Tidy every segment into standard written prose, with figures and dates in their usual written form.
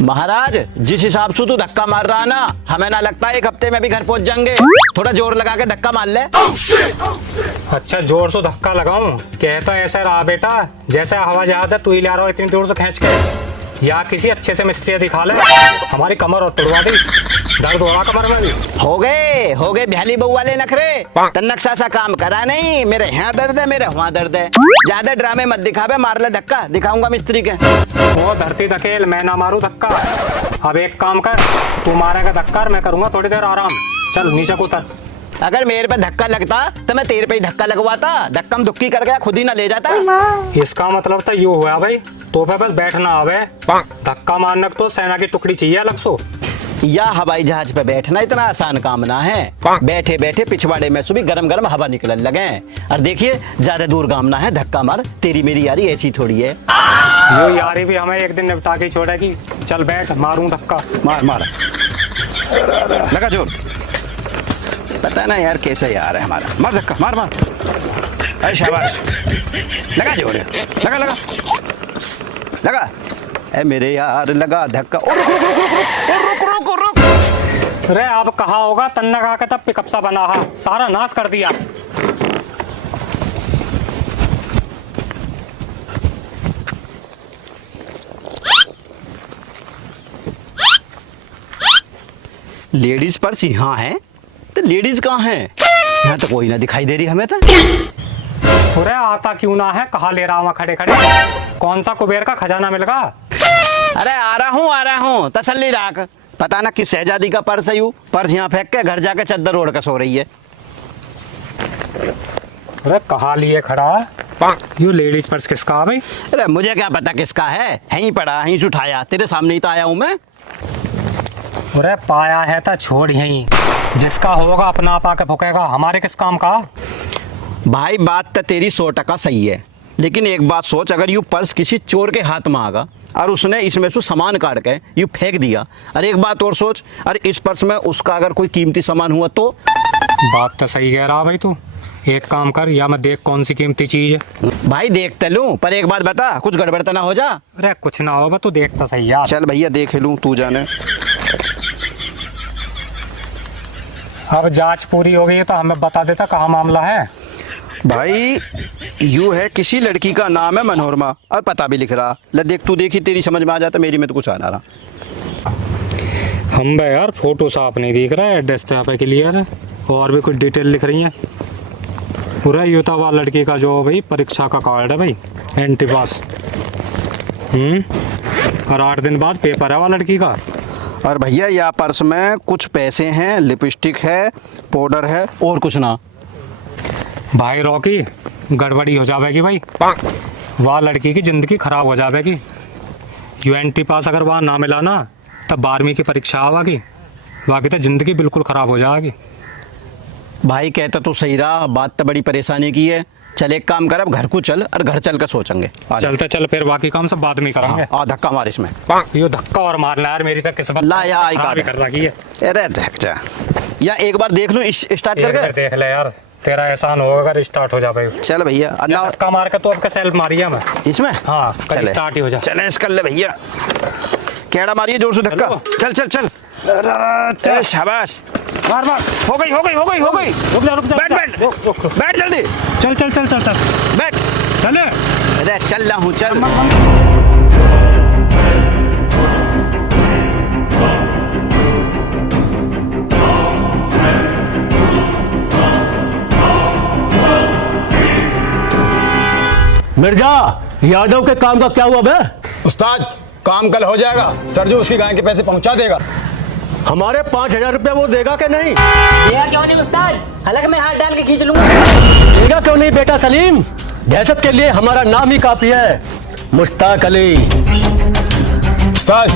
महाराज जिस हिसाब से तू धक्का मार रहा ना, हमें ना लगता एक हफ्ते में भी घर पहुंच जाएंगे। थोड़ा जोर लगा के धक्का मार ले। अच्छा जोर से धक्का लगाऊं? कहता ऐसा रहा बेटा जैसे हवा जहाज है, तू ही ले रहा हो इतनी दूर से खींच के। या किसी अच्छे से मिस्त्री दिखा ले, हमारी कमर और तोड़वा दी। दर्द हो रहा कमर में भी। हो गए भैली बहू वाले नखरे। तन्नक्सा सा काम करा नहीं, मेरे यहाँ दर्द है मेरे वहाँ दर्द है। ज्यादा ड्रामे मत दिखावे, मार ले धक्का, दिखाऊंगा मिस्त्री के। वो धरती धकेल, मैं ना मारू धक्का। अब एक काम कर, तू मारेगा धक्का, मैं करूंगा थोड़ी देर आराम। चल नीचे को उतर। अगर मेरे पे धक्का लगता तो मैं तेरे पे ही धक्का लगवाता। धक्का में दुक्की कर गया, खुद ही ना ले जाता। इसका मतलब तो यू हुआ भाई, तो पे बस बैठना आवे। धक्का मारने तो सेना की टुकड़ी चाहिए अलग सो। या हवाई जहाज पे बैठना इतना आसान काम ना है। बैठे बैठे पिछवाड़े में से भी गरम गरम हवा निकलने लगे। और देखिए ज्यादा दूर गामना है, धक्का मार। तेरी मेरी यारी ऐसी थोड़ी है। यो यारी भी हमें एक दिन निपटा के छोड़ेगी। चल बैठ, मारूं धक्का। मार मार, लगा जोर। पता ना यार कैसे यार है हमारा। मार धक्का, मार मार। अरे शाबाश, लगा जोर, लगा लगा लगा। ए मेरे यार लगा धक्का। और रुक रुक रुक रुक रुक रुक रुक रुक। अरे अब कहा होगा तन्ना खा के तब पिकअप सा बना है, सारा नाश कर दिया। लेडीज पर्स यहाँ है तो लेडीज कहाँ है? यहाँ तो कोई ना दिखाई दे रही हमें तो। अरे आता क्यों ना है, कहाँ ले रहा हूँ खड़े खड़े? कौन सा कुबेर का खजाना मिल गया? अरे आ रहा हूँ तसल्ली राख। पता ना किस शहजादी का पर्स है यू। पर्स यहाँ फेंक के घर जाके चद्दर ओढ़ के सो रही है। अरे कहाँ लिए खड़ा? यू लेडीज पर्स किसका भाई? अरे मुझे क्या पता किसका है, यहीं पड़ा, यहीं से उठाया। तेरे सामने ही तो आया हूँ मैं। अरे पाया है तो छोड़ यहीं, जिसका होगा अपना आप आके फूकेगा, हमारे किस काम का? भाई बात तो तेरी 100% सही है, लेकिन एक बात सोच, अगर यू पर्स किसी चोर के हाथ में आगा और उसने इसमें से सामान काट के यू फेंक दिया, और एक बात और सोच, अरे इस पर्स में उसका अगर कोई कीमती सामान हुआ तो? बात तो सही कह रहा भाई तू। एक काम कर, या मैं देख कौन सी कीमती चीज है। भाई देखते लूं, पर एक बात बता, कुछ गड़बड़ तो ना हो जा। अरे कुछ ना होगा, तू देख तो सही यार। चल भैया देख लूं, तू जाने। अब जांच पूरी हो गई है तो हमें बता देता कहाँ मामला है। भाई यू है किसी लड़की का नाम है मनोरमा, और पता भी लिख रहा। ले देख, तू देखी, तेरी समझ में आ जाता, मेरी में तो कुछ आ ना रहा। हम बे यार फोटो साफ नहीं दिख रहा है, एड्रेस तो यहाँ पे क्लियर है, और भी कुछ डिटेल लिख रही है। पूरा युवा वाला लड़की का जो भाई परीक्षा का कार्ड है भाई, एंटी पास। और 8 दिन बाद पेपर है वाला लड़की का। और भैया यहाँ पर्स में कुछ पैसे हैं, लिपस्टिक है, पाउडर है, और कुछ ना। भाई रॉकी गड़बड़ी हो जाएगी भाई, वह लड़की की जिंदगी खराब हो जाएगी। यूएनटी पास अगर वहाँ ना मिला ना, तब 12वीं की परीक्षा आवेगी, बाकी तो जिंदगी बिल्कुल खराब हो जाएगी। भाई कहता तो सही रहा, बात तो बड़ी परेशानी की है। चल एक काम कर, अब घर को चल, और घर चल कर सोचेंगे। चलते चल, फिर बाकी काम सब बाद में करेंगे। धक्का मार इसमें। ये धक्का और मारना यार, मेरी तो किस्मत ला या कर रखी है। अरे देख जा, या एक बार देख लूं स्टार्ट करके। देख ले यार, तेरा एहसान होगा अगर स्टार्ट हो जाए। चल भैया, धक्का मार के तो आपका सेल्फ मारिया मैं इसमें। हाँ चले स्टार्ट ही हो जा। चले इस कर ले भैया, केड़ा मारिए जोर से धक्का। चल चल चल, चल शाबाश, मार मार। हो गई हो गई हो गई हो गई। रुक जा रुक जा, बैठ बैठ बैठ जल्दी। चल चल चल चल चल बैठ। चले। अरे चल रहा हूँ, चल। मिर्जा, यादव के काम का क्या हुआ बे? उस्ताद काम कल हो जाएगा, सरजू उसकी गाय के पैसे पहुंचा देगा। हमारे 5000 रुपया वो देगा कि नहीं? देगा क्यों नहीं उस्ताद, हलक में हाथ डाल के खींच लूंगा। देगा क्यों नहीं बेटा सलीम? दहशत के लिए हमारा नाम ही काफी है, मुश्ताक अली। उस्ताद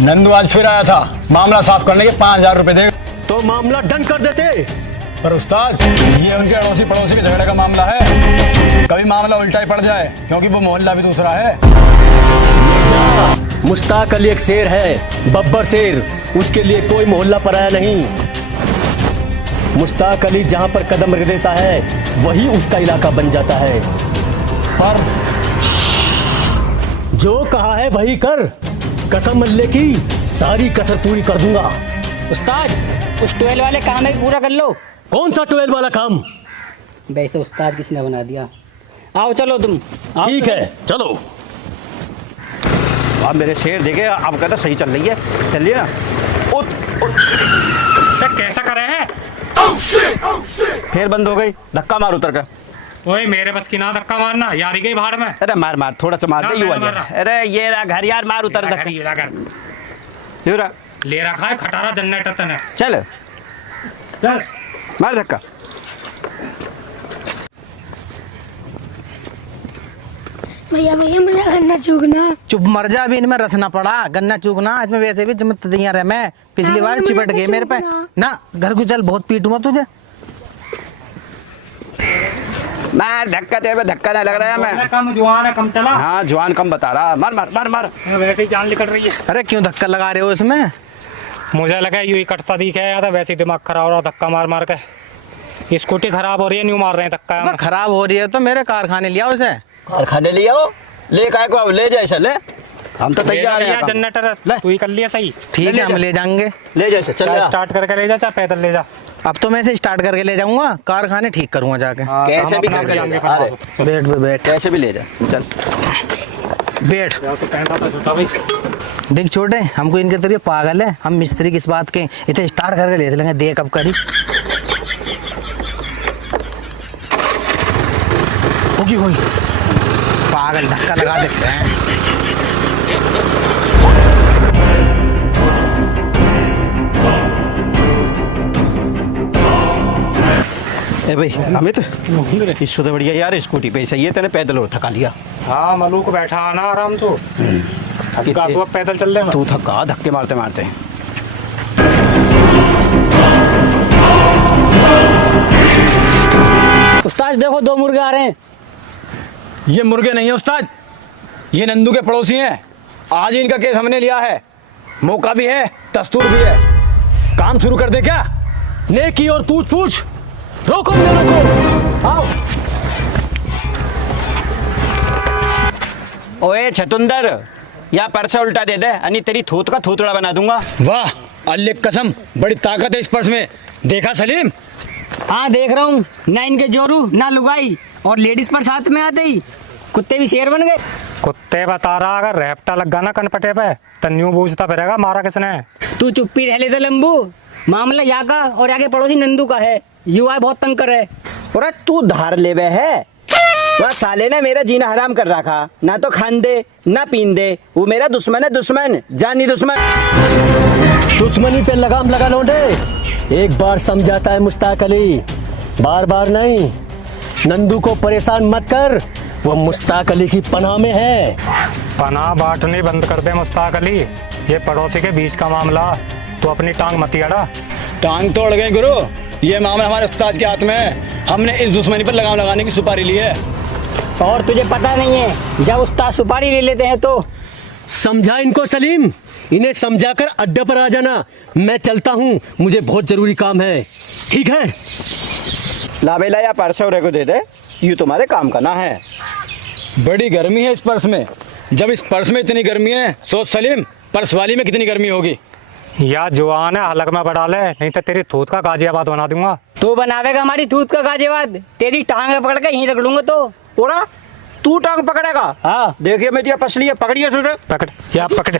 नंदू आज फिर आया था, मामला साफ करने के 5000 रुपए देगा। तो मामला डन कर देते। पर उस्ताद ये उनके अड़ोसी पड़ोसी के झगड़े का मामला है, कभी मामला उल्टा ही पड़ जाए, क्योंकि वो मोहल्ला भी दूसरा है। मुश्ताक अली एक शेर है, बब्बर शेर, उसके लिए कोई मोहल्ला पराया नहीं। मुश्ताक अली जहां पर कदम रख देता है वही उसका इलाका बन जाता है। पर जो कहा है वही कर, कसम मल्ले की सारी कसर पूरी कर दूंगा। उस्ताद उस ट्वेल्व वाले काम है पूरा कर लो। कौन सा 12 वाला काम? वैसे उस्ताद किसने बना दिया। आओ चलो तुम। आओ ठीक तो। है चलो। अब मेरे शेर देखे, अब कहता सही चल रही है, चलिए ना। कैसा करे है? फिर बंद हो गई, धक्का मार उतर कर। ओए मेरे बस की ना धक्का मारना, यारी गई भाड़ में। अरे मार मार, थोड़ा सा मार ना, दे, मैं युवा मार यार। रहा। अरे ये रहा घर यार, मार उतर ये धक्का। रहा, यूं रहा। ले रखा है खटारा जनरेटर तने। चल चल मार धक्का। भैया भैया मुझे गन्ना चूकना। चुप मर जा, अभी इनमें रस ना पड़ा। गन्ना चूकना इसमें वैसे भी जमत दिया रहे। मैं पिछली बार मुझे चिपट तो गए मेरे पे चूकना। ना। घर को चल, बहुत पीटूंगा तुझे। मार धक्का, तेरे में धक्का नहीं लग रहा है मैं। कम जुआन है, कम चला। हाँ जवान कम बता रहा। मार मार मार मार। वैसे ही जान निकल रही है। अरे क्यों धक्का लगा रहे हो इसमें? मुझे लगा यूं ही कटता दिखे या था, वैसे ही दिमाग खराब हो रहा धक्का मार मार के। स्कूटी खराब हो रही है, न्यू मार रहे हैं धक्का। अब खराब हो रही है तो मेरे कारखाने लिया उसे। कारखाने ले आओ, ले काय को अब ले जाए चले। हम तो तैयार हैं। जनरेटर ले। तू ही कर लिया सही। ठीक है, हम ले जाएंगे। ले जाए चल। स्टार्ट करके ले जा, चाहे पैदल ले जा। अब तो मैं इसे स्टार्ट करके ले जाऊंगा, कारखाने ठीक करूंगा जाके। हाँ, तो कैसे हम भी अपना करके आगे ले जा। बढ़ा अरे, सकते बैठ बे बैठ, कैसे भी ले जा, चल बैठ। हैं। तो कहना था छोटा भाई। देख छोटे, हमको इनके तरीके पागल है। हम मिस्त्री किस बात के, इसे स्टार्ट करके ले चलेंगे। देख अब करी होगी होगी। पागल धक्का लगा देते हैं। ए भाई अमित, इससे तो बढ़िया यार स्कूटी पे सही है, तेने पैदल और थका लिया। हाँ मलूक बैठा आना आराम से। थका तू, अब पैदल चल रहे तू थका धक्के मारते मारते। उस्ताद देखो 2 मुर्गे आ रहे हैं। ये मुर्गे नहीं है उस्ताद, ये नंदू के पड़ोसी हैं। आज ही इनका केस हमने लिया है। मौका भी है, दस्तूर भी है। काम शुरू कर दे क्या? नेकी और पूछ पूछ। रोको मेरे को। आओ। ओए छतुंदर, या पर्सा उल्टा दे दे, अनि तेरी थूत का थूतड़ा बना दूंगा। वाह अल्लाह की कसम, बड़ी ताकत है इस पर्स में। देखा सलीम? हाँ देख रहा हूँ, ना इनके जोरू ना लुगाई, और लेडीज पर साथ में आते ही कुत्ते भी शेर बन गए। कुत्ते बता रहा, अगर रेपटा लग गया ना कनपटे पे तो न्यू बूझता फिरेगा मारा किसने। तू चुप्पी रह ले तो लंबू। मामला यहाँ का और आगे पड़ोसी नंदू का है। युवा बहुत तंग कर रहे। अरे तू धार लेवे है, वह साले ने मेरा जीना हराम कर रखा। ना तो खान दे ना पीन दे, वो मेरा दुश्मन है, दुश्मन जानी दुश्मन। दुश्मनी पे लगाम लगा लौटे। एक बार समझाता है मुश्ताक अली, बार बार नहीं। नंदू को परेशान मत कर, वो मुश्ताक अली की पनाह में है। पनाह बांटनी बंद कर दे मुश्ताक अली, ये पड़ोसी के बीच का मामला। तो अपनी टांग मत अड़ा। टांग तोड़ गए गुरु, ये मामला हमारे उस्ताद के हाथ में है। हमने इस दुश्मनी पर लगाम लगाने की सुपारी ली है। और तुझे पता नहीं है, जब उस्ताद सुपारी ले लेते हैं तो। समझा इनको सलीम, इन्हें समझाकर अड्डे पर आ जाना। मैं चलता हूँ, मुझे बहुत जरूरी काम है। ठीक है? लावेला या परसौरे को दे दे, यूँ तुम्हारे काम का ना है। बड़ी गर्मी है इस पर्स में। जब इस पर्स में इतनी गर्मी है, सोच सलीम पर्स वाली में कितनी गर्मी होगी। या जवान है, हलक में बढ़ा ले, नहीं तो तेरी थूत का गाजियाबाद बना दूंगा। तू बनावेगा हमारी थूत का गाजियाबाद, तेरी टांग पकड़ के यहीं रख लूंगा। तो ओरा तू टांग पकड़ेगा? हाँ देखिए मैं दिया पसली है, पकड़िए सुन। पकड़ या पकड़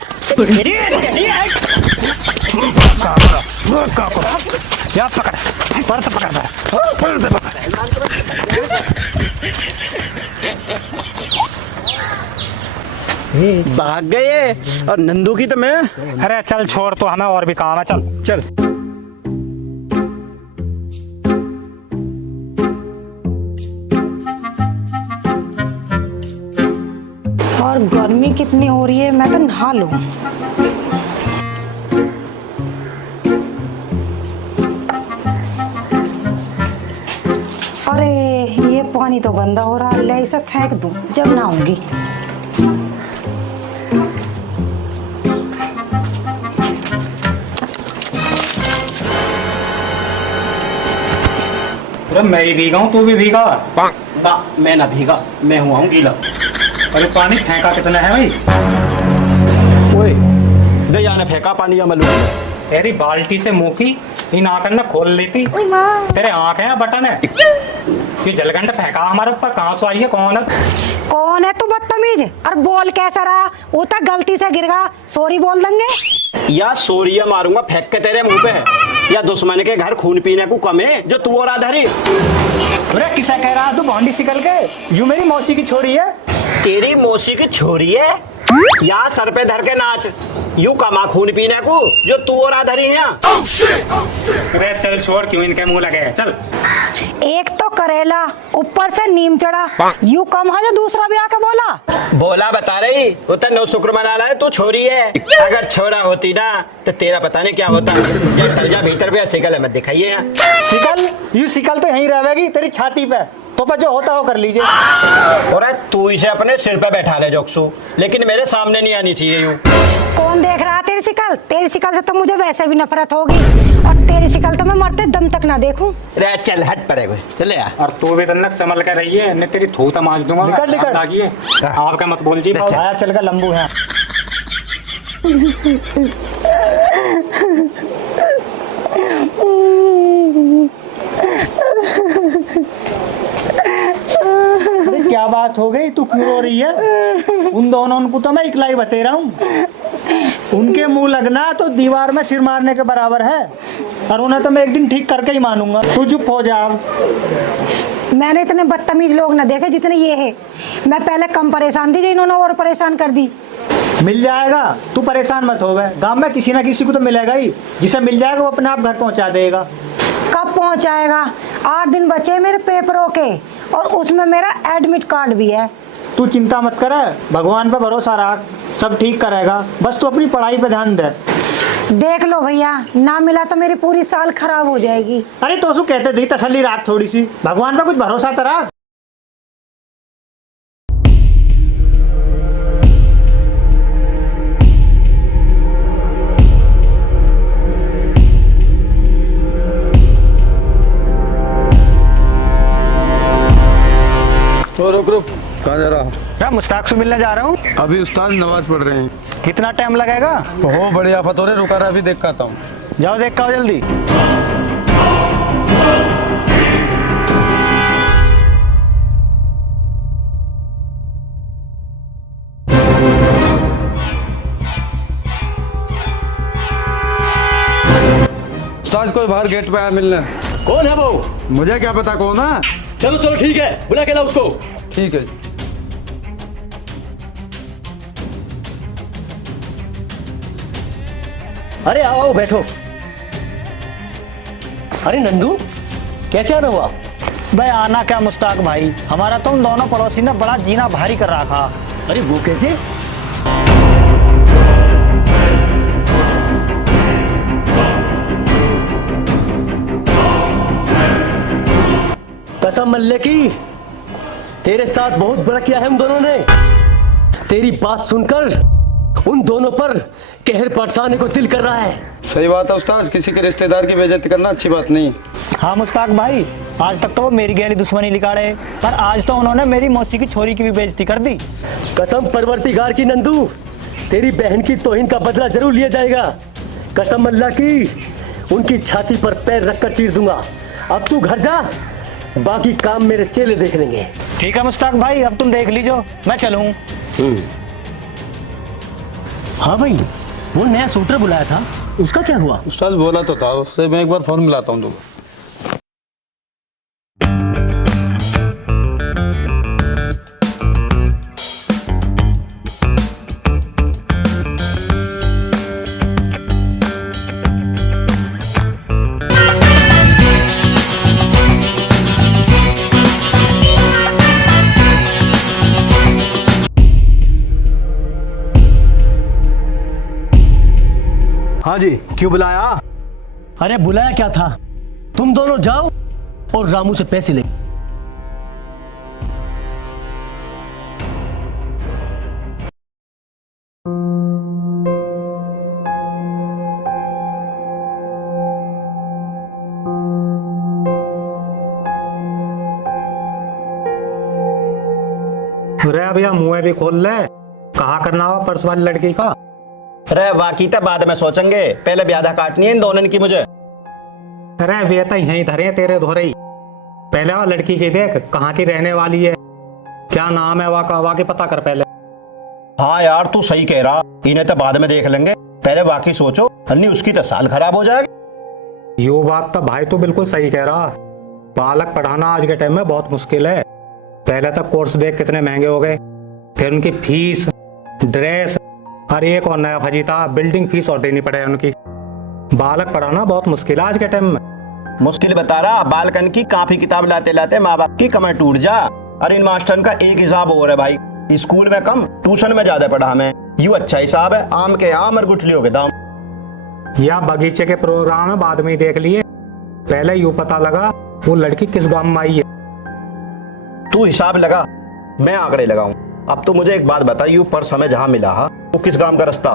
या पकड़, पर्स पकड़ पर्स भाग गए। और नंदू की तो मैं। अरे चल छोड़, तो हमें और भी काम है, चल चल और गर्मी कितनी हो रही है, मैं तो नहा लूं। अरे ये पानी तो गंदा हो रहा है, ले इसे फेंक दूं जब नहाऊंगी। अरे मैं ही भीगा हूँ, तू भी भीगा। ना मैं ना भीगा, मैं हुआ हूँ गीला। अरे पानी फेंका किसने है भाई? ओए दे जाने फेंका पानी या मलू तेरी बाल्टी से मुंह की इन आंखन न खोल लेती। तेरे आंख है या बटन है? ये जलगंड फेंका हमारे ऊपर, कहाँ से आई है? कौन है? कौन है तू बदतमीज? और बोल कैसा रहा? वो तो गलती से गिर गया, सॉरी बोल देंगे। या सोरिया मारूंगा फेंक के तेरे मुंह पे, या दुश्मन के घर खून पीने को कम है जो तू और आधारी। अरे किसा कह रहा तू भौंडी सिकल के? यू मेरी मौसी की छोरी है। तेरी मौसी की छोरी है या सर पे धर के नाच, यू कमा खून पीने को जो तू और आधारी है। अरे चल छोड़, क्यों इनके मुंह लगे? चल। एक तो करेला, ऊपर से नीम चढ़ा, यू कम है जो दूसरा भी आके बोला। बोला बता रही वो तो नौ शुक्र मना रहा है, तू छोरी है। अगर छोरा होती ना तो तेरा पता नहीं क्या होता। जब चल जा भीतर पे, सिकल है मत दिखाइए यहाँ। सिकल? यू सिकल तो यहीं रहेगी तेरी छाती पे, तो पर जो होता हो कर लीजिए। और तू इसे अपने सिर पे बैठा ले जोक्सू, लेकिन मेरे सामने नहीं आनी चाहिए यूं। कौन देख रहा है तेरी शिकल? तेरी शिकल से तो मुझे वैसे भी नफरत होगी, और तेरी शिकल तो मैं मरते दम तक ना देखूं। रे चल हट पड़े कोई, चले यार। और तू भी तन्नक संभल कर रही है, नहीं तेरी थूत मांज दूंगा। निकल निकल। आप क्या मत बोल जी। आया चल का लंबू है। अरे क्या बात हो गई, तू क्यों रो रही है? उन दोनों को तो मैं इकलाई बते रहा हूँ। उनके मुंह लगना तो दीवार में सिर मारने के बराबर है, और उन्हें तो मैं एक दिन ठीक करके ही मानूंगा। तू चुप हो जा। मैंने इतने बदतमीज लोग ना देखे जितने ये है। मैं पहले कम परेशान थी, इन्होंने और परेशान कर दी। मिल जाएगा, तू परेशान मत हो। गांव में किसी ना किसी को तो मिलेगा ही, जिसे मिल जाएगा वो अपने आप घर पहुंचा देगा। कब पहुंचाएगा? 8 दिन बचे मेरे पेपरों के, और उसमें मेरा एडमिट कार्ड भी है। तू चिंता मत कर, भगवान पे भरोसा रख, सब ठीक करेगा। बस तू अपनी पढ़ाई पे ध्यान दे। देख लो भैया, ना मिला तो मेरी पूरी साल खराब हो जाएगी। अरे तो उसको कहते दी तसल्ली राख थोड़ी सी, भगवान पे कुछ भरोसा तो रख। तो रुक रुक, कहाँ जा रहा? मैं मुश्ताक से मिलने जा रहा हूँ। अभी उस्ताद नमाज पढ़ रहे हैं। कितना टाइम लगेगा? हो बड़ी आफत हो रही, रुका रहा, अभी देख के आता हूँ। जाओ देख के आओ जल्दी। उस्ताद कोई बाहर गेट पे आया मिलने। कौन है वो? मुझे क्या पता कौन है। चलो चलो ठीक है, बुला के लाओ उसको। ठीक है। अरे आओ आओ बैठो। अरे नंदू, कैसे आना हुआ? भाई आना क्या मुश्ताक भाई, हमारा तो उन दोनों पड़ोसी ने बड़ा जीना भारी कर रखा। अरे वो कैसे? कसम मल्ले की, तेरे साथ बहुत बड़ा किया है उन दोनों ने। तेरी बात सुनकर उन दोनों पर कहर बरसाने को दिल कर रहा है। सही बात है उस्ताद, किसी के रिश्तेदार की बेइज्जती करना अच्छी बात नहीं। हाँ मुश्ताक भाई, आज तक तो वो मेरी गहरी दुश्मनी निकाले, पर आज तो उन्होंने मेरी मौसी की छोरी की भी बेइज्जती कर दी। कसम परवरदिगार की नंदू, तेरी बहन की तौहीन का बदला जरूर लिया जाएगा। कसम अल्लाह की, उनकी छाती पर पैर रखकर चीर दूंगा। अब तू घर जा, बाकी काम मेरे चेले देख लेंगे। ठीक है मुश्ताक भाई, अब तुम देख लीजिए, मैं चलूं। हाँ भाई, वो नया शूटर बुलाया था, उसका क्या हुआ? उस्ताद बोला तो था, उससे मैं एक बार फोन मिलाता हूँ तुमको। हाँ जी, क्यों बुलाया? अरे बुलाया क्या था, तुम दोनों जाओ और रामू से पैसे ले। अरे भैया मुंह भी खोल ले, कहा करना हुआ पर्स वाली लड़की का। अरे बाकी तो बाद में सोचेंगे, पहले ब्याह काटनी है इन दोनों की मुझे। अरे वे तो यहीं धरे हैं तेरे धोरे ही। पहले वह लड़की की देख कहाँ की रहने वाली है, क्या नाम है वहाँ के पता कर पहले। हाँ यार तू सही कह रहा, इन्हें तो बाद में देख लेंगे, पहले बाकी सोचो, अन्नी उसकी तो साल खराब हो जाएगी। यो बात तो भाई तू बिल्कुल सही कह रहा। बालक पढ़ाना आज के टाइम में बहुत मुश्किल है। पहले तक कोर्स देख कितने महंगे हो गए, फिर उनकी फीस, ड्रेस, हर एक और नया फजीता, बिल्डिंग फीस और देनी पड़े उनकी। बालक पढ़ाना बहुत मुश्किल है आज के टाइम में। मुश्किल बता रहा, बालकन की काफी किताब लाते लाते माँ बाप की कमर टूट जा। अरे इन मास्टर का एक हिसाब और है भाई, स्कूल में कम ट्यूशन में ज्यादा पढ़ा हमें, यूं अच्छा हिसाब है, आम के आम और गुठलियों के दाम। या बगीचे के प्रोग्राम में बाद में ही देख लिए, पहले यूं पता लगा वो लड़की किस गांव में आई है। तू हिसाब लगा, मैं आंकड़े लगाऊं। अब तो मुझे एक बात बता, यू पर्स हमें जहाँ मिला है वो किस गांव का रास्ता?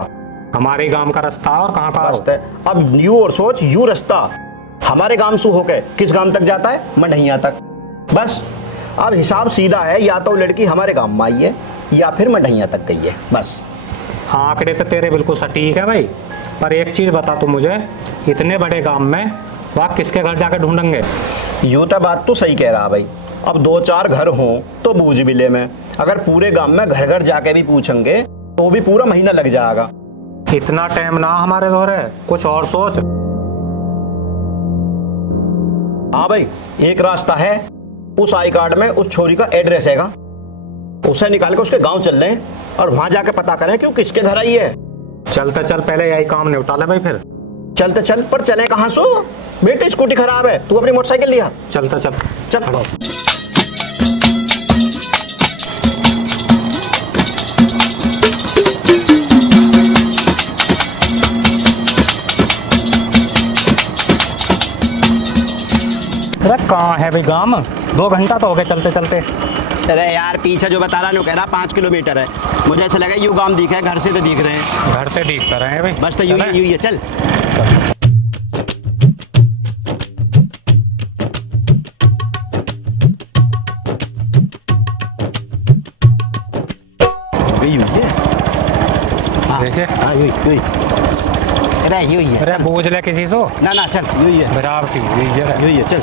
हमारे गांव का रास्ता और कहाँ का रास्ता है। अब यू और सोच, यू रास्ता हमारे गांव से होके किस गांव तक जाता है? मढ़ैया तक। बस अब हिसाब सीधा है, या तो लड़की हमारे गांव में आई है या फिर मढ़ैया तक गई है, बस। हाँ आंकड़े तो तेरे बिल्कुल सटीक है भाई, पर एक चीज बता तू मुझे, इतने बड़े गांव में वहाँ किसके घर जाकर ढूंढेंगे? यूं तो बात तो सही कह रहा भाई, अब 2-4 घर हों तो बूझ बिले में, अगर पूरे गांव में घर घर जाके भी पूछेंगे तो भी पूरा महीना लग जाएगा। इतना टाइम ना हमारे दौरे, कुछ और सोच। हाँ भाई, एक रास्ता है, उस आई कार्ड में उस छोरी का एड्रेस हैगा, उसे निकाल के उसके गांव चल रहे और वहां जाके पता करें कि वो किसके घर आई है। चलते चल, पहले यही काम निपटा ले भाई, फिर चलते चल, पर चले कहाँ सो? बेटे स्कूटी खराब है, तू अपनी मोटरसाइकिल लिया। चलते चल चल। अरे कहाँ है भाई गांव? 2 घंटा तो हो गए चलते चलते। अरे यार पीछे जो बता रहा है कह रहा 5 किलोमीटर है, मुझे ऐसा लगा यू गांव दिखा है, घर से तो दिख रहे हैं। घर से दिखता रहे हैं भाई, बस तो यू ही है, चल। देखे अरे यू ही है। अरे बूझ ले किसी से ना ना चल, यू ही है, बराबर की यू यू ही है, चल।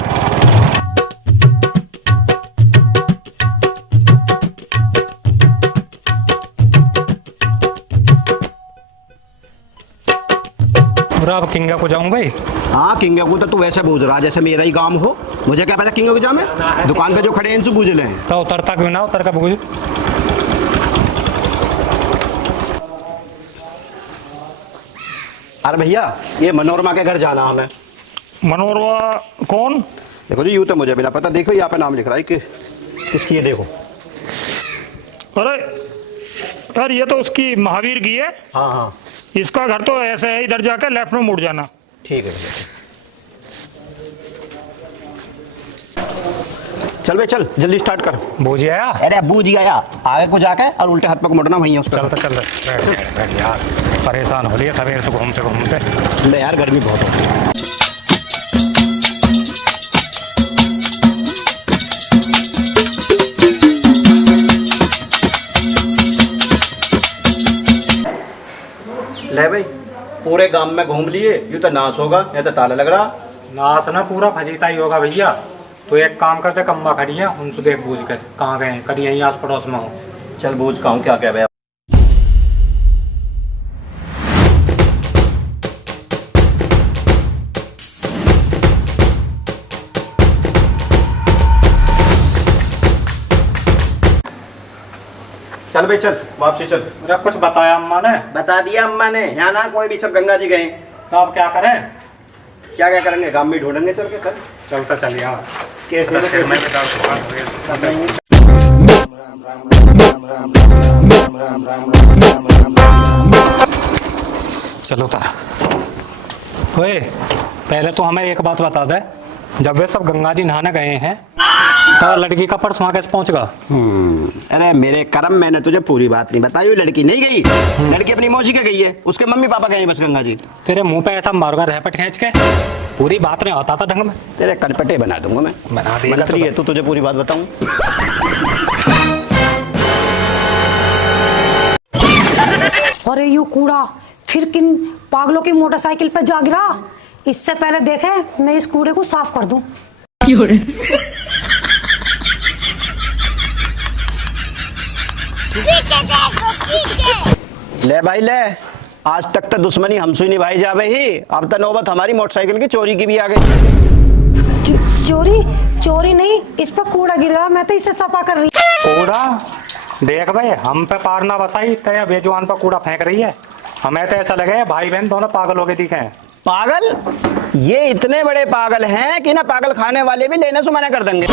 अब किंगा को जाऊं भाई। हाँ किंगा को तो तू वैसे बूझ रहा जैसे मेरा ही काम हो, मुझे क्या पता किंगा को जा, मैं दुकान पे जो खड़े हैं इनसे बूझ ले। तो उतरता क्यों ना, उतर का बूझ। अरे भैया ये मनोरमा के घर जाना हमें। मनोरमा कौन? देखो जी यूँ तो मुझे बिना पता, देखो यहाँ पे नाम लिख रहा है कि किसकी है, देखो। अरे यार ये तो उसकी महावीर की है। हाँ हाँ इसका घर तो ऐसे है, इधर जाकर लेफ्ट में मुड़ जाना। ठीक है भैया, चल भाई चल, जल्दी स्टार्ट कर। बूझ आया? अरे बूझ गया, आगे को जाके और उल्टे हाथ पे को मुड़ना वहीं है उसका। चलता चल बैठ यार, परेशान हो लिया सवेर से घूमते घूमते। ले यार गर्मी बहुत हो रही है। ले भाई पूरे गांव में घूम लिए, यूं तो नाश होगा, ये तो ताला लग रहा। नाश ना पूरा फजीता ही होगा भैया। तो एक काम करते, कम्मा खड़ी है उनसे देख बूझ कर कहाँ गए, कभी यहीं आस पड़ोस में हो। चल बूझ का हूँ, क्या कह भैया। चल भाई चल, वापसी चल। मेरा कुछ बताया अम्मा ने? बता दिया अम्मा ने, यहाँ ना कोई भी, सब गंगा जी गए। तो अब क्या करें? क्या क्या करेंगे, गांव में ढूंढेंगे चल के। चल चलता चल यार, कैसे ना सिर में कैसे। भी दर्द हो गया। चलो तार। ओए पहले तो हमें एक बात बता दे, जब वे सब गंगा जी नहाने गए हैं तो लड़की का पर्स वहाँ कैसे पहुँच गया? अरे मेरे करम, मैंने तुझे पूरी बात नहीं बताई, वो लड़की नहीं गई। लड़की अपनी मौसी के गई है, उसके मम्मी पापा गए हैं बस गंगा जी। तेरे मुंह पे ऐसा मारूंगा रहपट खींच के, पूरी बात नहीं होता था ढंग में। तेरे कटपटे बना दूंगा मैं। बना दे मंत्री है तू, तुझे पूरी बात बताऊं। अरे यू कूड़ा फिर किन पागलों की मोटरसाइकिल पर जा गिरा। इससे पहले देखे मैं इस कूड़े को साफ कर दूं। ले भाई ले, आज तक तो दुश्मनी हमसे निभाई जावे ही, अब तो नौबत हमारी मोटरसाइकिल की चोरी की भी आ गई। चोरी चोरी नहीं, इस पर कूड़ा गिर गया, मैं तो इसे सफा कर रही। कूड़ा देख भाई, हम पे पार ना बसाई तय बेजुबान पर कूड़ा फेंक रही है। हमें तो ऐसा लगे भाई बहन दोनों पागल हो गए दिखे हैं। पागल? ये इतने बड़े पागल हैं कि ना पागल खाने वाले भी लेने से मना कर देंगे।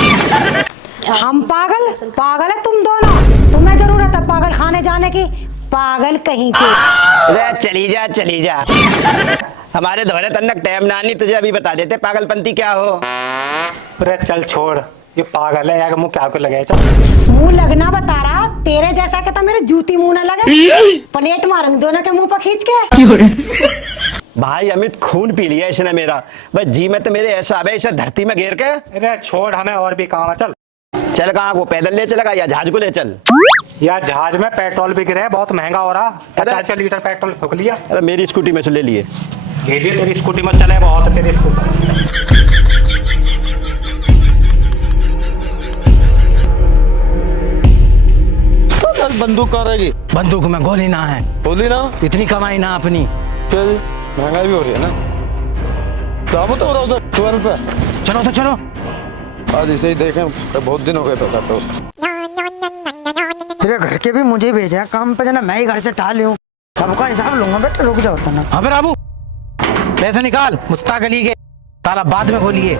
हम पागल? पागल है तुम दोनों, तुम्हें जरूरत है पागल खाने जाने की, पागल कहीं के। अरे चली जा चली जा, हमारे दोहरे तन्नक टाइम नानी तुझे अभी बता देते पागलपंती क्या हो। अरे चल छोड़, ये पागल है यार, मुंह क्या को लगे। चल मुंह लगना बता रहा, तेरे जैसा के तो मेरे जूती मुंह ना लगे, प्लेट मारूंगी दोनों के मुंह पर खींच के। भाई अमित खून पी लिया इसने मेरा, बस जी में तो मेरे ऐसा आवे इसे धरती में घेर के। अरे छोड़, हमें और भी काम है। चल चल, कहाँ वो पैदल ले चलेगा या जहाज को ले चल? यार जहाज में पेट्रोल बिक रहा है, बहुत महंगा हो रहा, 50 लीटर पेट्रोल फूक लिया। अरे मेरी स्कूटी में से ले लिए। तेरी स्कूटी में चले, बहुत है तेरी स्कूटी। बंदूक कहाँ रहेगी? बंदूक में गोली ना है, बोली ना, इतनी कमाई ना अपनी। चल महंगाई भी हो रही है ना। क्या बता रहा उधर 12 पे? चलो तो चलो, आज इसे ही देखें, बहुत दिन हो गए पैसा तो। तेरे घर के भी मुझे भेजा काम पे, जना मैं ही घर से टाल लूं, सबका हिसाब लूंगा बेटा, रुक जाओ तना। अबे रामू पैसे निकाल, मुश्ताक अली के ताला बाद में खोलिए।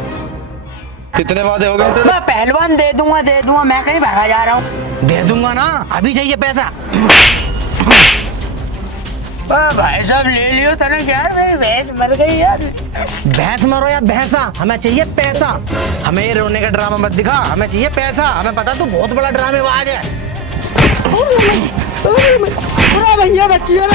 कितने वादे हो गए? मैं पहलवान दे दूंगा, मैं कहीं भागा जा रहा हूँ। दे दूंगा ना, अभी चाहिए पैसा। भाई साहब ले लियो तने, क्या मेरी भैंस मर गई यार। भैंस मरो या भैंसा, हमें चाहिए पैसा। हमें ये रोने का ड्रामा मत दिखा, हमें चाहिए पैसा। हमें पता तू बहुत बड़ा ड्रामेबाज है। भैया बच्ची हो ना,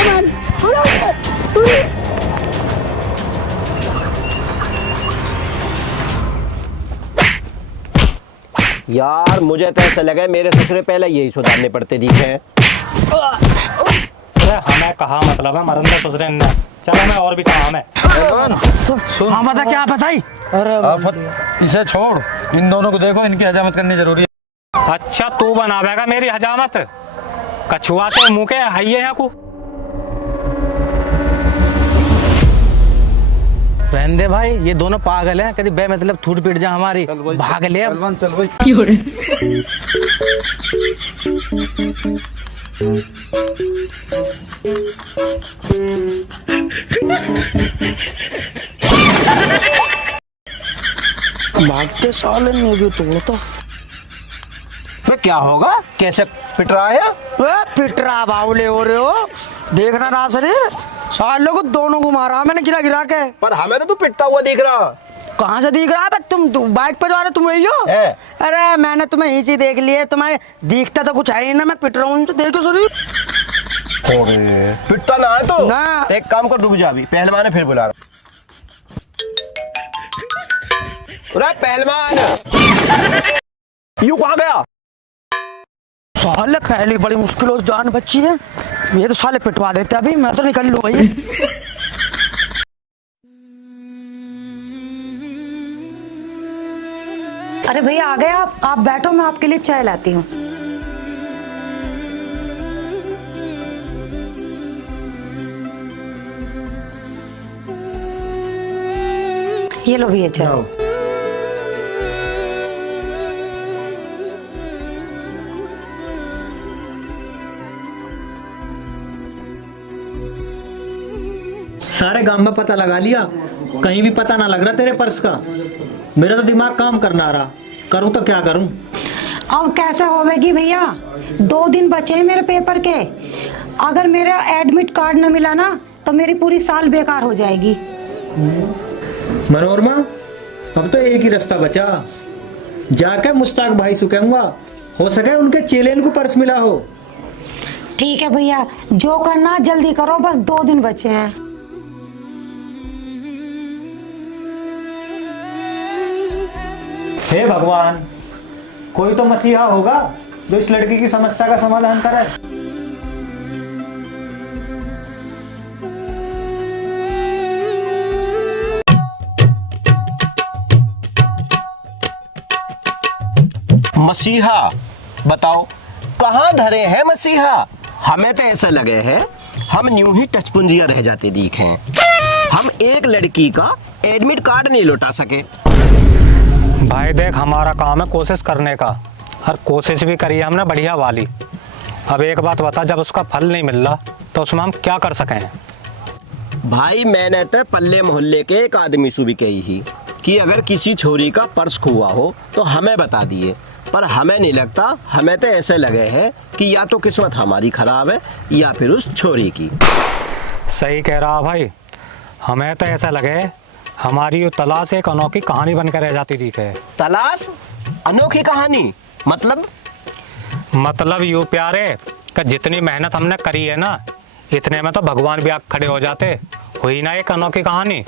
यार मुझे तो ऐसा लगा मेरे ससुरे पहले यही सुधारने पड़ते दिखे। हमें कहा मतलब है मरन दे ससुरे ने। चल हमें और भी काम है। हाँ बता, क्या बताई? आफत, इसे छोड़, इन दोनों को देखो, इनकी हजामत करनी जरूरी है। अच्छा तू बनावेगा मेरी हजामत? कछुआ से मुंह के हाइये यहाँ को। रहने दे भाई, ये दोनों पागल हैं, कभी बे मतलब थूट पीट जा हमारी, भाग ले अब। चल भाई। भागते साले ने भी तोड़ तो। क्या होगा, कैसे पिट रहा है? पिटरा बावले हो रहे हो, देखना ना सर, सालों को दोनों को मारा मैंने गिरा गिरा के। पर हमें तो तू पिटता हुआ दिख रहा। कहाँ से दिख रहा है? तुम बाइक पे जा रहे, तुम यही हो? अरे मैंने तुम्हें यहीं से देख लिया, तुम्हारे दिखता तो कुछ है ही ना, मैं पिट रहा हूँ तो देखो सर। पिटता ना है तो ना। एक काम कर, रुक जा, अभी पहलवान है फिर बुला रहा। अरे पहलवान, यूं कहाँ गया? साले पहली बड़ी मुश्किलों से जान बची है, ये तो साले पिटवा देते अभी, मैं तो निकल लूँ भाई। अरे भैया आ गए आप बैठो, मैं आपके लिए चाय लाती हूँ। ये लो भैया चाय। सारे गांव में पता लगा लिया, कहीं भी पता ना लग रहा तेरे पर्स का। मेरा तो दिमाग काम करना रहा, करूं तो क्या करूं। अब कैसे होवेगी भैया, 2 दिन बचे हैं मेरे पेपर के, अगर मेरा एडमिट कार्ड न मिला ना तो मेरी पूरी साल बेकार हो जाएगी। मनोरमा, अब तो एक ही रास्ता बचा, जाके मुश्ताक भाई से कहूंगा, हो सके उनके चेलेन को पर्स मिला हो। ठीक है भैया, जो करना जल्दी करो, बस 2 दिन बचे हैं। हे भगवान, कोई तो मसीहा होगा जो इस लड़की की समस्या का समाधान करे। मसीहा, बताओ कहाँ धरे हैं मसीहा? हमें तो ऐसा लगे है हम यूं ही टचपुंजिया रह जाते दिखे। हम एक लड़की का एडमिट कार्ड नहीं लौटा सके। भाई देख, हमारा काम है कोशिश करने का, और कोशिश भी करी है हमने बढ़िया वाली। अब एक बात बता, जब उसका फल नहीं मिल रहा तो उसमें हम क्या कर सकें? भाई मैंने तो पल्ले मोहल्ले के एक आदमी से भी कही ही कि अगर किसी छोरी का पर्स खुआ हो तो हमें बता दिए, पर हमें नहीं लगता। हमें तो ऐसे लगे है कि या तो किस्मत हमारी खराब है या फिर उस छोरी की। सही कह रहा भाई, हमें तो ऐसा लगे हमारी ये तलाश एक अनोखी कहानी बनकर रह जाती थी। तलाश अनोखी कहानी मतलब यूँ प्यारे कि जितनी मेहनत हमने करी है ना, इतने में तो भगवान भी आग खड़े हो जाते। हुई ना एक अनोखी कहानी।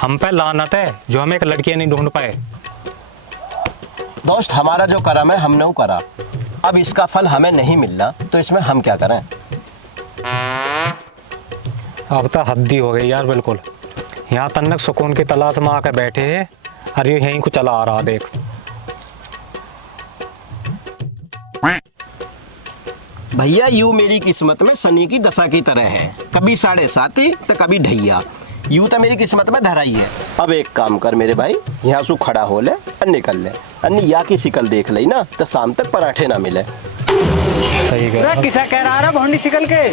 हम पे लानत है जो हम एक लड़की नहीं ढूंढ पाए। दोस्त, हमारा जो कर्म है हमने वो करा, अब इसका फल हमें नहीं मिलना तो इसमें हम क्या करें? अब तो हद्दी हो गई यार बिल्कुल। यहाँ तक सुकून की तलाश में आकर बैठे हैं, अरे यहीं को चला आ रहा देख। भैया यूं मेरी किस्मत में शनि की दशा की तरह है, कभी 7.5 तो कभी ढैया। यूं तो मेरी किस्मत में धरा ही है। अब एक काम कर मेरे भाई, यहाँ से खड़ा हो ले और निकल ले, अन्य या की शिकल देख ली ना तो शाम तक पराठे ना मिले। सही कह रहा। किसा कह रहा भोंडी शिकल के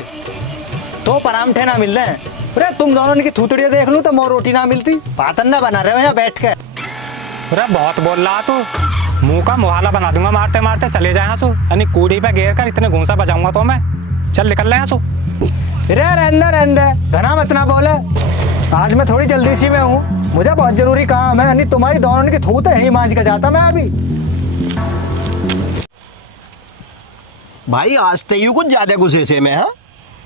तो परामठे ना मिल रहे हैं। अरे तुम दोनों की थूतड़ियाँ देख लूं तो मोर रोटी ना मिलती। पातन ना बना रहे हो यहाँ बैठ के। अरे बहुत बोल रहा तू, मुंह का मुहाला बना दूंगा मारते मारते। चले जाए तू, यानी कूड़ी पे घेर कर इतने घूंसा बजाऊंगा तो मैं। चल निकल रहे हैं तू। रहने घना मत ना बोले। आज मैं थोड़ी जल्दी सी में हूँ, मुझे बहुत जरूरी काम है। यानी तुम्हारी दोनों की थूत है ही मांझ का जाता मैं अभी। भाई आज तो यूं कुछ ज्यादा गुस्से से मैं। हाँ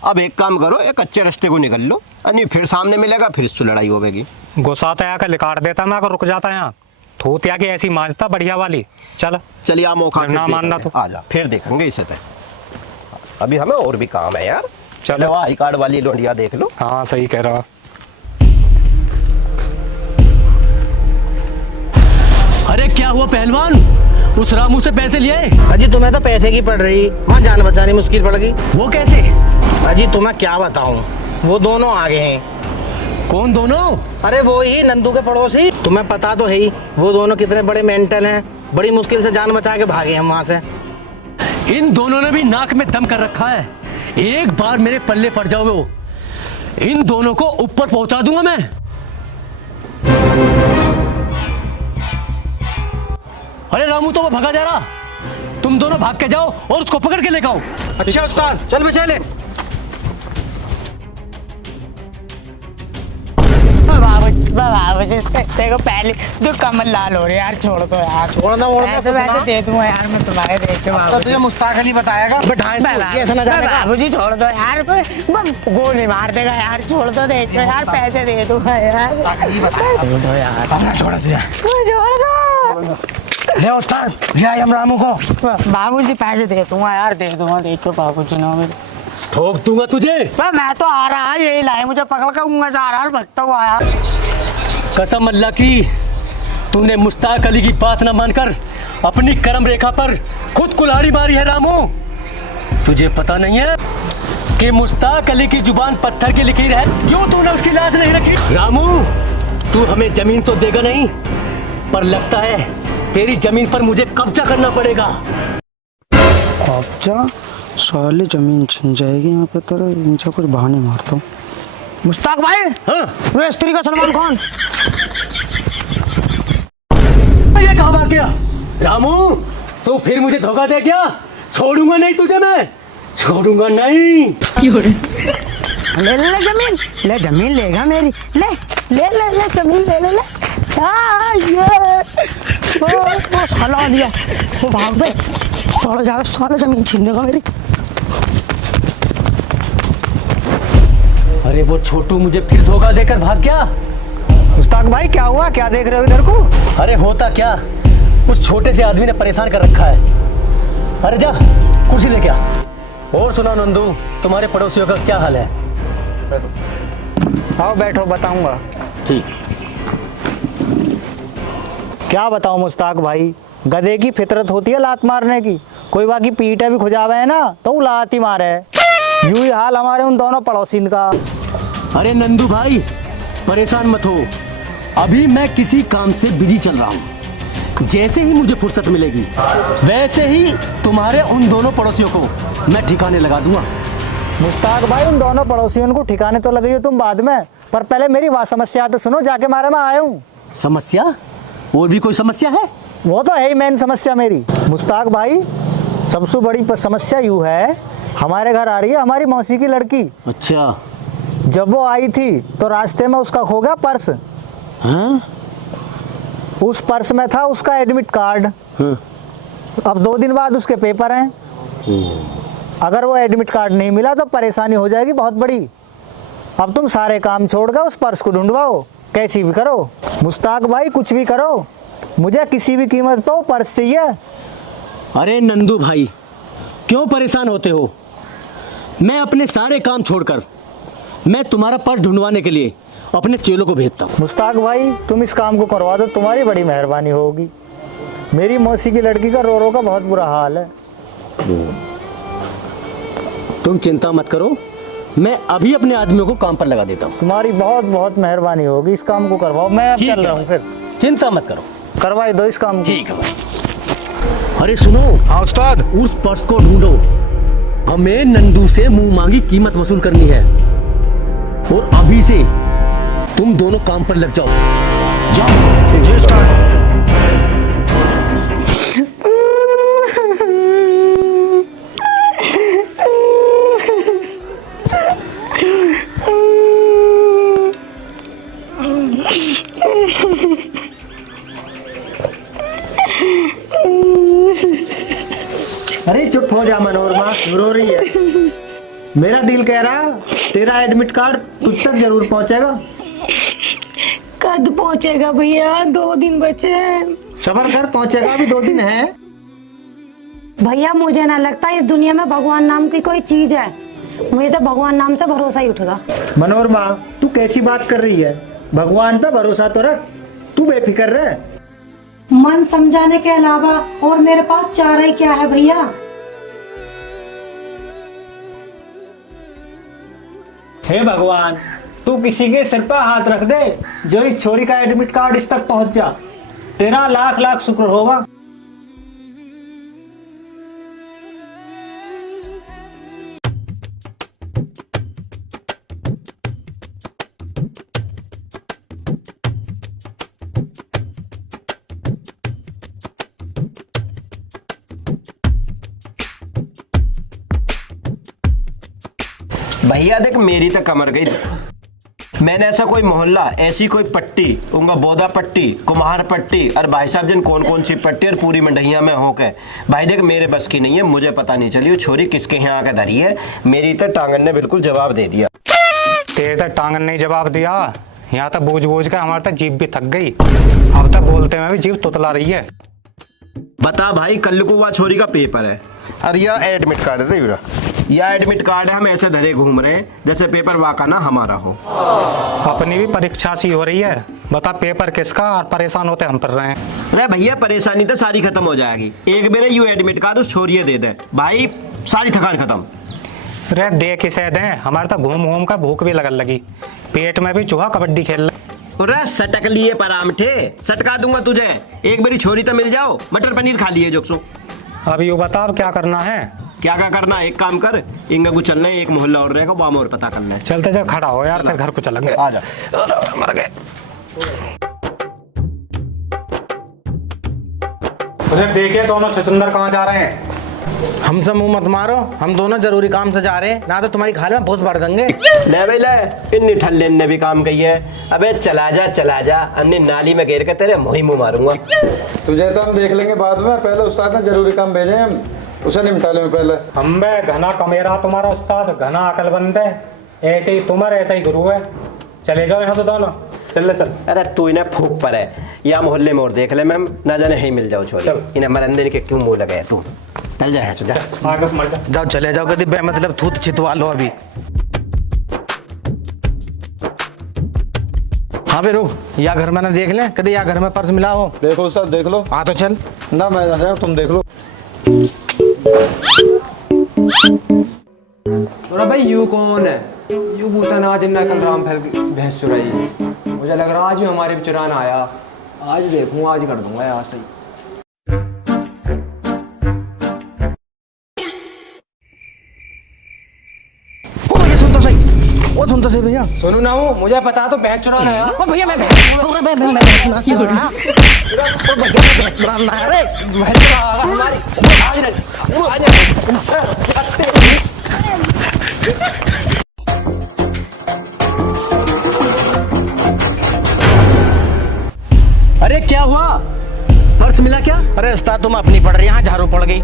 अब एक काम करो, एक अच्छे रास्ते को निकल लो, अन्य फिर सामने मिलेगा, फिर इससे लड़ाई होगी। गुस्सा तो आकर लिकाट देता मैं, अगर रुक जाता यहाँ। थूतिया की ऐसी मांझता बढ़िया वाली। चल चलिए आप मौका ना मानना तो आ जा, फिर देखेंगे इसे तय। अभी हमें और भी काम है यार। चलो आई कार्ड वाली लोंडिया देख लो। हाँ सही कह रहा। अरे क्या हुआ पहलवान, उस रामू से पैसे लिए? अजी तुम्हें तो पैसे की पड़ रही, वहाँ जान बचानी मुश्किल पड़ गई। वो कैसे? अजी तुम्हें क्या बताऊं, वो दोनों आ गए हैं। कौन दोनों? अरे वो ही नंदू के पड़ोसी। तुम्हें पता तो है ही वो दोनों कितने बड़े मेंटल हैं। बड़ी मुश्किल से जान बचा के भागे हम वहाँ से। इन दोनों ने भी नाक में दम कर रखा है। एक बार मेरे पल्ले पड़ जाओ वो, इन दोनों को ऊपर पहुंचा दूंगा मैं। अरे रामू तो वो भगा जा रहा, तुम दोनों भाग के जाओ और उसको पकड़ के लेकर आओ। अच्छा उस्ताद, चल बचा ले। देखो पहले तो कमल लाल हो रहे यार, छोड़ दो यार। छोड़ना ऐसे वैसे दे दूंगा यार मैं तुम्हारे देख के। तो तुझे मुस्ताक अली बताएगा ऐसा ना जाने का। बाबूजी छोड़ दो यार, गोली मार देगा यार। छोड़ दो, देखो यार पैसे दे दूंगा यार। छोड़ तुझे, छोड़ दो। ले उस्ताद, ले आई हम रामू को। बाबूजी पैसे दे दूंगा यार, दे दूंगा। देखो बाबूजी ना मेरे ठोक दूंगा तुझे। मैं तो आ रहा है, यही लाए मुझे पकड़ कर ऊँगा से आ रहा है, भगता हुआ आया। कसम अल्लाह की, तूने मुश्ताक अली की बात न मानकर अपनी कर्म रेखा पर खुद कुल्हाड़ी मारी है रामू। तुझे पता नहीं है कि मुश्ताक अली की जुबान पत्थर की लकीर है, क्यों तूने उसकी लाज नहीं रखी? रामू तू हमें जमीन तो देगा नहीं, पर लगता है तेरी जमीन पर मुझे कब्जा करना पड़ेगा। कब्जा? साली जमीन छिन जाएगी यहाँ पे। तो इनसे कुछ बहाने मारता हूँ। मुश्ताक भाई, हाँ? स्त्री का सलमान खान। ये कहाँ भाग गया? रामू तू फिर मुझे धोखा दे गया, छोड़ूंगा नहीं तुझे, मैं छोड़ूंगा नहीं। ले ले जमीन, ले जमीन लेगा मेरी। ले ले ले ले जमीन ले ले ले। वो साला लिया, वो भाग गए। थोड़ा जाकर साला जमीन छीनने का मेरी। अरे वो छोटू मुझे फिर धोखा देकर भाग गया। मुश्ताक भाई क्या हुआ, क्या देख रहे हो इधर को? अरे होता क्या, उस छोटे से आदमी ने परेशान कर रखा है। अरे जा कुर्सी लेके आ। और सुना नंदू, तुम्हारे पड़ोसियों का क्या हाल है? आओ बैठो, बताऊंगा। ठीक। क्या बताऊं मुश्ताक भाई, गधे की फितरत होती है लात मारने की। कोई बाकी पीठे भी खुजावे है ना तो वो लात ही मारे। यूं ही हाल हमारे उन दोनों पड़ोसिन का। अरे नंदू भाई परेशान मत हो, अभी मैं किसी काम से बिजी चल रहा हूँ। जैसे ही मुझे फुर्सत मिलेगी वैसे ही तुम्हारे उन दोनों पड़ोसियों को मैं ठिकाने लगा दूंगा। मुश्ताक भाई, उन दोनों पड़ोसियों को ठिकाने तो लगी हो तुम बाद में, पर पहले मेरी वहाँ समस्या तो सुनो जाके मारे मैं आया हूँ। समस्या? और भी कोई समस्या है? वो तो है ही मेन समस्या मेरी। मुश्ताक भाई, सबसे बड़ी समस्या यूँ है, हमारे घर आ रही है हमारी मौसी की लड़की। अच्छा। जब वो आई थी तो रास्ते में उसका खो गया पर्स। हाँ? उस पर्स में था उसका एडमिट कार्ड। हाँ। अब 2 दिन बाद उसके पेपर हैं। अगर वो एडमिट कार्ड नहीं मिला तो परेशानी हो जाएगी बहुत बड़ी। अब तुम सारे काम छोड़ कर उस पर्स को ढूंढवाओ, कैसी भी करो। मुश्ताक भाई कुछ भी करो, मुझे किसी भी कीमत पर वो पर्स चाहिए। अरे नंदू भाई क्यों परेशान होते हो? मैं अपने सारे काम छोड़कर मैं तुम्हारा पर्स ढूंढवाने के लिए अपने चेलों को भेजता हूँ। मुश्ताक भाई तुम इस काम को करवा दो, तुम्हारी बड़ी मेहरबानी होगी। मेरी मौसी की लड़की का रो का बहुत बुरा हाल है। तुम चिंता मत करो, मैं अभी अपने आदमियों को काम पर लगा देता हूँ। तुम्हारी बहुत बहुत मेहरबानी होगी, इस काम को करवाओ। मैं अब चल रहा हूँ, फिर चिंता मत करो, करवाई दो इस काम को। ठीक है भाई। अरे सुनो। हाँ उस्ताद। उस पर्स को ढूंढो, हमें नंदू से मुंह मांगी कीमत वसूल करनी है। और अभी से तुम दोनों काम पर लग जाओ। जाओ। जी उस्ताद। अरे चुप हो जा मनोरमा, रो रही है। मेरा दिल कह रहा तेरा एडमिट कार्ड तुझ तक जरूर पहुंचेगा। कद पहुंचेगा भैया? 2 दिन बचे हैं। सबर कर, पहुंचेगा, अभी 2 दिन है। भैया मुझे ना लगता इस दुनिया में भगवान नाम की कोई चीज है। मुझे तो भगवान नाम से भरोसा ही उठेगा। मनोरमा तू कैसी बात कर रही है? भगवान पे भरोसा तो रख, तू बेफिक्र रह। मन समझाने के अलावा और मेरे पास चारा ही क्या है भैया। हे भगवान, तू किसी के सिर पर हाथ रख दे जो इस छोरी का एडमिट कार्ड इस तक पहुंच जा। तेरा लाख लाख शुक्र होगा। भैया देख मेरी तो कमर गई। मैंने ऐसा कोई मोहल्ला, ऐसी कोई पट्टी, उनका बोदा पट्टी, कुम्हार पट्टी और भाई साहब जिन कौन कौन सी पट्टी और पूरी मंडहिया में हो के भाई देख मेरे बस की नहीं है। मुझे पता नहीं चली वो छोरी किसके यहाँ आके धरी है। मेरी तो टांगन ने बिल्कुल जवाब दे दिया। तेरे तक टांगन नहीं जवाब दिया, यहाँ तक बोझ बोझ के हमारे तक जीभ भी थक गई। अब तक बोलते में भी जीभ तुतला रही है। बता भाई, कल को वह छोरी का पेपर है और यह एडमिट कार्ड है। यह एडमिट कार्ड है, हम ऐसे धरे घूम रहे हैं जैसे पेपर वाका ना हमारा हो। अपनी भी परीक्षा सी हो रही है, बता पेपर किसका और परेशान होते हम पर रहे हैं। अरे भैया परेशानी तो सारी खत्म हो जाएगी। एक मेरे यू एडमिट कार्ड उस छोरिए दे दे भाई, सारी थकान खत्म। अरे दे किसे दें, हमारे तो घूम घूम का भूख भी लगन लगी, पेट में भी चूहा कबड्डी खेल रहा। अरे सटक लिए परामठे, सटका दूंगा तुझे। एक मेरी छोरी तो मिल जाओ, मटर पनीर खा लिए जोक्सो। अब यू बता अब क्या करना है? क्या क्या करना है? एक काम कर, इंगा को चलना है, एक मोहल्ला और रहेगा, वहां और पता करना है। चलते चल, खड़ा हो यार, फिर घर को चलेंगे। आ जा। मर गए। उधर देखिए दोनों छछुंदर कहाँ जा रहे हैं। हमसे मुंह मत मारो, हम दोनों जरूरी काम से जा रहे हैं, ना तो तुम्हारी खाल में भूस भर देंगे। ले भाई ले, इन्नी ठल्ले ने भी काम कही है। अबे चला जा, अन्य नाली में घेर के तेरे मुंह ही मुंह मारूंगा। तुझे तो हम देख लेंगे बाद में, पहले उस्ताद ने जरूरी काम भेजे हम उसे निपटा लें पहले। हम बे घना कमेरा तुम्हारा उस्ताद, घना अकलमंद है, ऐसे ही तुम्हारे ऐसा ही गुरु है। चले जाओ यहाँ से दोनों, चल चल। अरे तू इन्हें फूक पर है, या मोहल्ले में और देख ले मैम, ना जाने ही मिल जाओ छोरी। इन्हें मरंदे के क्यों मुंह लगे तू। चल जा, आगे मर जा। जाओ चले जाओ, कभी मतलब थूत छितवा लो अभी। हाँ बे रुक, या घर में ना देख ले कदे या घर में पर्स मिला हो। देखो उस्ताद देख लो। हाँ तो चल। ना मैं ना जाऊँ, तुम देख लो। अरे भाई यू कौन है? यू बूता ना जिन्ना कल राम फैल की भैंस चुराई है। मुझे लग रहा आज भी हमारे भी चुराना आया। आज देखूँ, आज कर दूंगा यार सही। सुन तो सही भैया। सुनू ना हूँ, मुझे पता तो भैंस चुराना आया। भैया मैं अरे क्या हुआ? पर्स मिला क्या? अरे उस्ताद तुम अपनी पड़ रही, यहाँ झाड़ू पड़ गई।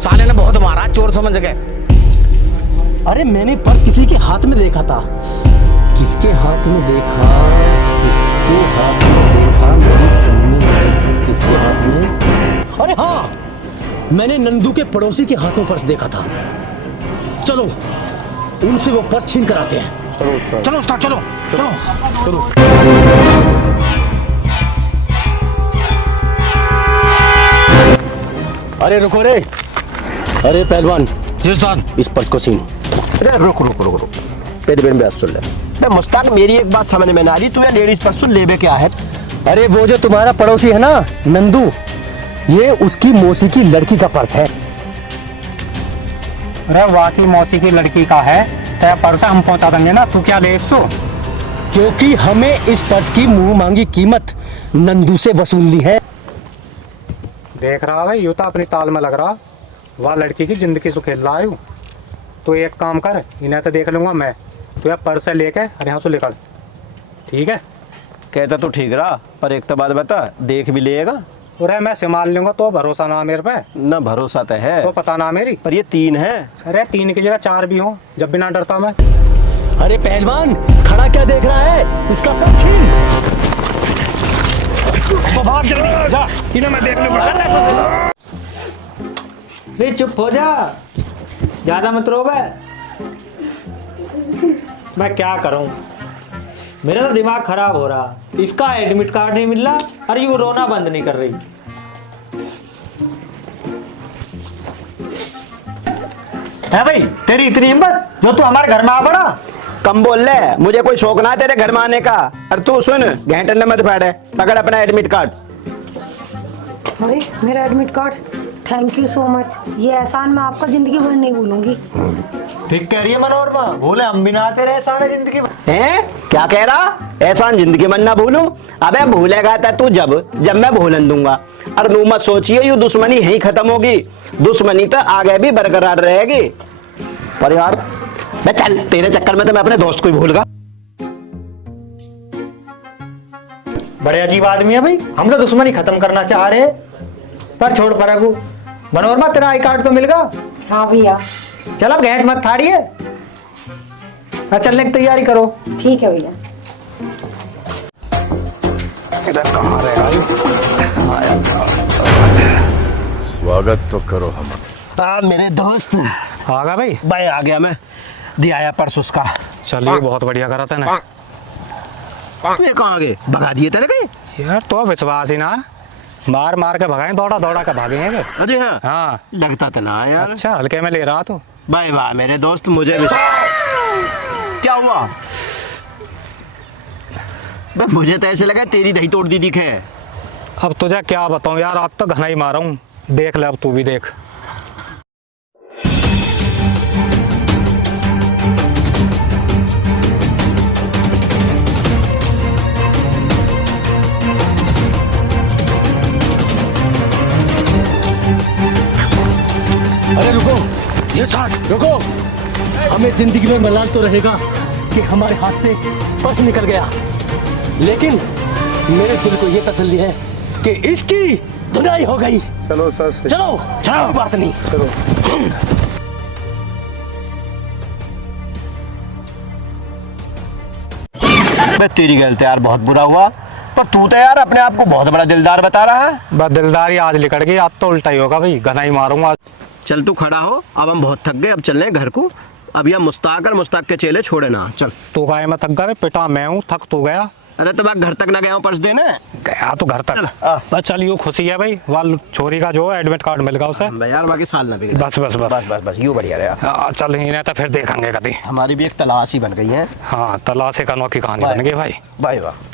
साले ने बहुत मारा, चोर समझ गए। अरे मैंने पर्स किसी के हाथ में देखा था। किसके हाथ में देखा? किसके हाथ में देखा? मेरी सम्मी किसके हाथ में? अरे हाँ, मैंने नंदू के पड़ोसी के हाथों पर्स देखा था। चलो उनसे वो पर्स छीन कर आते हैं। चलो उस्ताद चलो चलो चलो। अरे रुको रे। अरे पहलवान, जी उस्ताद। इस पर्स को छीन। अरे रुक रुक रुक रुक, मेरी बात सुन ले। मैं मुस्ताक, मेरी एक बात समझ में ना आ रही, तू लेडीज पर्स लेबे क्या है? अरे वो जो तुम्हारा पड़ोसी है ना नंदू, ये उसकी मौसी की लड़की का पर्स है। अरे वाकई मौसी की लड़की का है तो पर्स हम पहुंचा देंगे ना, तू क्या ले इसको? क्योंकि हमें इस पर्स की मुंह मांगी कीमत नंदू से वसूलनी है। देख रहा भाई, यूं तो अपनी ताल में लग रहा, वह लड़की की जिंदगी से खेल रहा है। तो एक काम कर, इन्हें तो देख लूंगा मैं, तो यार पर्स से लेके और यहाँ से लेकर, ठीक है? कहता तो ठीक रहा, पर एक तो बात बता, देख भी लेगा? अरे मैं संभाल लूंगा, तो भरोसा ना मेरे पे? ना भरोसा तो है, तो पता ना मेरी। पर ये 3 है। अरे 3 की जगह 4 भी हो, जब भी ना डरता मैं। अरे पहलवान, खड़ा क्या देख रहा है? इसका पर्स छीन। तो भाग जल्दी जा, इन्हें मैं देख लूंगा। चुप हो जा, ज्यादा मत रो बे। मैं क्या करूं, मेरा तो दिमाग खराब हो रहा। इसका एडमिट कार्ड नहीं मिल रहा और ये रोना बंद नहीं कर रही। है भाई तेरी इतनी हिम्मत जो तू हमारे घर में आ पड़ा? कम बोल ले, मुझे कोई शौक ना तेरे घर में आने का। अरे तू सुन, घंटे मत बैठे, पकड़ अपना एडमिट कार्ड। अरे मेरा admit card, thank you so much. ये एहसान मैं आपका जिंदगी भर नहीं भूलूंगी। ठीक कह रही है मनोरमा, बोले हम भी ना आते रहे एहसान जिंदगी भर। हैं? क्या कह रहा? एहसान जिंदगी में ना भूलूं? अबे भूलेगा था तू जब मैं भूलन दूंगा। और नू मत सोचिए ये दुश्मनी यहीं खत्म होगी, दुश्मनी तो आगे भी बरकरार रहेगी। पर यार मैं चल, तेरे चक्कर में तो मैं अपने दोस्त को ही भूल गया। बड़े अजीब आदमी है भाई, हम तो दुश्मनी खत्म करना चाह रहे हैं, पर छोड़ परगू। मनोरमा तेरा आई कार्ड तो मिल गया? हाँ भैया। चल अब घेट मत फाड़िए, चलने की तैयारी करो। ठीक है भैया। इधर कहाँ रहेगा? स्वागत तो करो हम। मेरे दोस्त आ गया भाई? भाई आ गया मैं, दिया आया पर्स उसका। चलिए बहुत बढ़िया करा था ना। ये कहाँ गए? भगा दिए तेरे गए यार, तो विश्वास ही ना, मार मार के भगाए, दौड़ा दौड़ा के भागेंगे। अरे हाँ हाँ लगता तो ना यार। अच्छा, हल्के में ले रहा तू। भाई वाह मेरे दोस्त, मुझे भी क्या हुआ? भाई मुझे तो ऐसे लगा तेरी दही तोड़ दी दिखे। अब तुझे क्या बताऊं यार, आज तो घना ही मारा हूँ। देख ले अब तू भी देख। अरे रुको जी साहब, रुको। हमें जिंदगी में मलाल तो रहेगा कि हमारे हाथ से पर्स निकल गया, लेकिन मेरे दिल को यह तसल्ली है कि इसकी धुनाई हो गई। चलो सर, चलो चलो, बात नहीं। चलो। तेरी गलती यार, बहुत बुरा हुआ, पर तू तो यार अपने आप को बहुत बड़ा दिलदार बता रहा है। बस दिलदारी आज लिकड़ गई, आज तो उल्टा ही होगा भाई, घना ही मारूंगा। चल तू खड़ा हो, अब हम बहुत थक गए, अब चल रहे घर को। अब यह मुस्ताक और मुस्ताक के चेले छोड़े ना, चल। तू गाय में थक गया, पिटा मैं हूँ, थक तू गया। अरे तो मैं घर तक ना गया हूँ पर्स देने। गया तो घर तक, बस चल यूँ खुशी है भाई, वाल छोरी का जो एडमिट कार्ड मिल गया उसे। यार बाकी साल ना बिगड़े। बस बस बस बस बस यूँ बढ़िया रहा। चल ही नहीं तो फिर देखेंगे कभी। हमारी भी एक तलाश ही बन गई है। हाँ, तलाश एक अनोखी कहानी बन गई भाई। Bye bye.